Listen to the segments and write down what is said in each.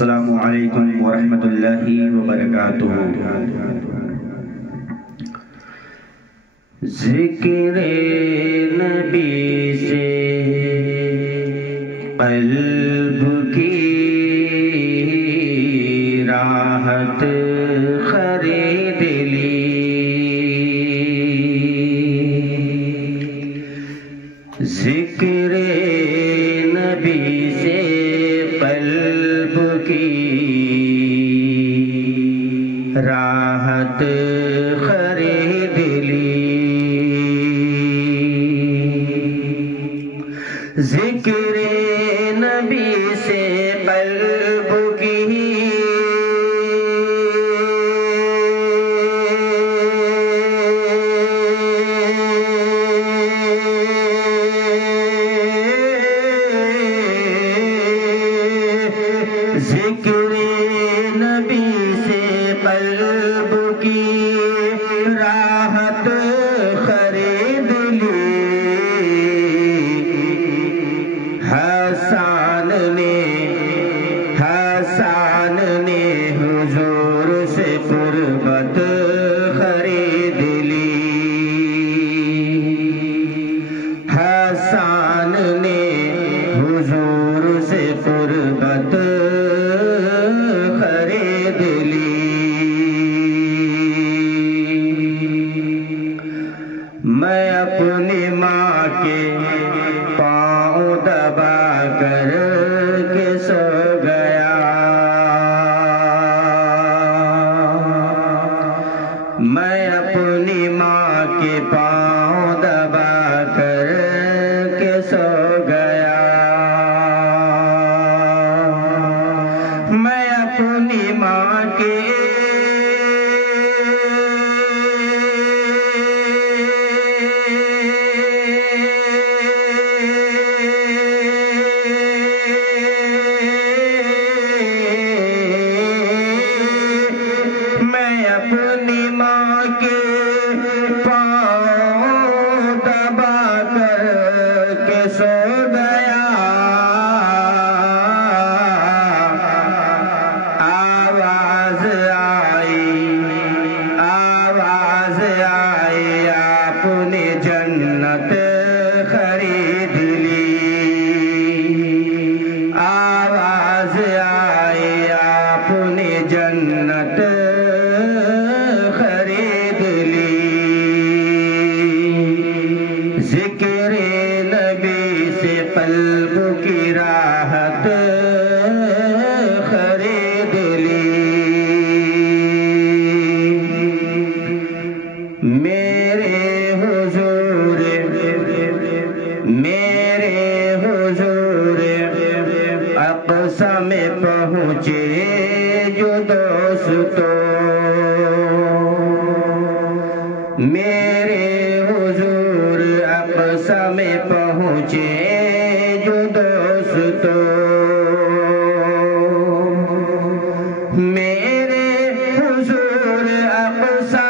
السلام علیکم ورحمۃ اللہ وبرکاتہ۔ ذکر نبی سے قلب کی راحت خرید لی، ذکر نبی سے قلب کی راحت خرید لی، ذکر نبی سے قلب کی ذکر نبی سے قلب کی راحت خرید لی، حسان نے حضور سے قربت خرید لی، حسان نے حضور سے قربت خرید لی، میں اپنی ماں کے پاؤں دبا کر کے سو گیا، میں اپنی ماں کے پاؤں دبا کر کے سو گیا، میں اپنی ماں کے پاؤں دبا کر کے سو گیا، آواز آئی آپ نے جنت خرید لی، آواز آئی آپ نے جنت خرید لی، ذکر نبی سے قلب کی راحت خرید لی، میرے حضور اقصی میں پہنچے جو دوستو، میرے حضور اقصی میں پہنچے جو دوستو، میرے حضور اقصی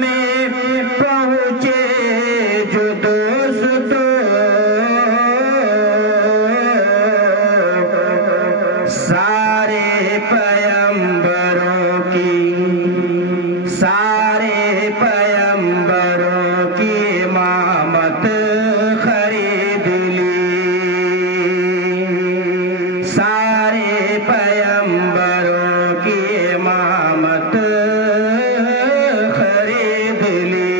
میں پہنچے جو دوستو، سارے پیغمبروں کی امامت خرید لی، سارے پیغمبروں کی امامت خرید لی،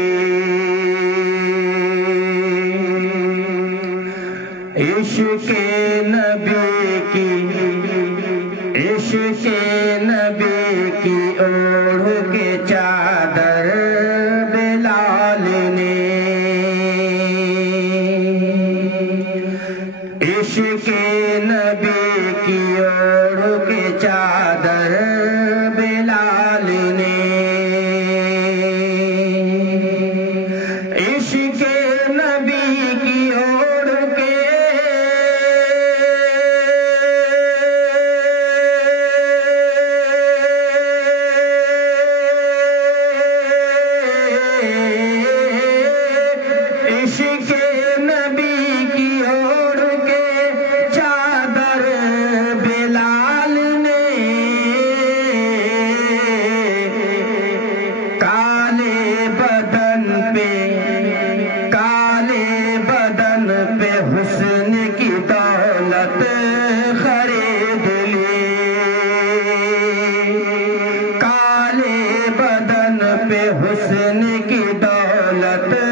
عشق نبی کی اوڑھ کے چادر بلال نے، عشق نبی کی اوڑھ کے چادر بلال نے، عشق نبی کی اوڑھ کے حسن کی دولت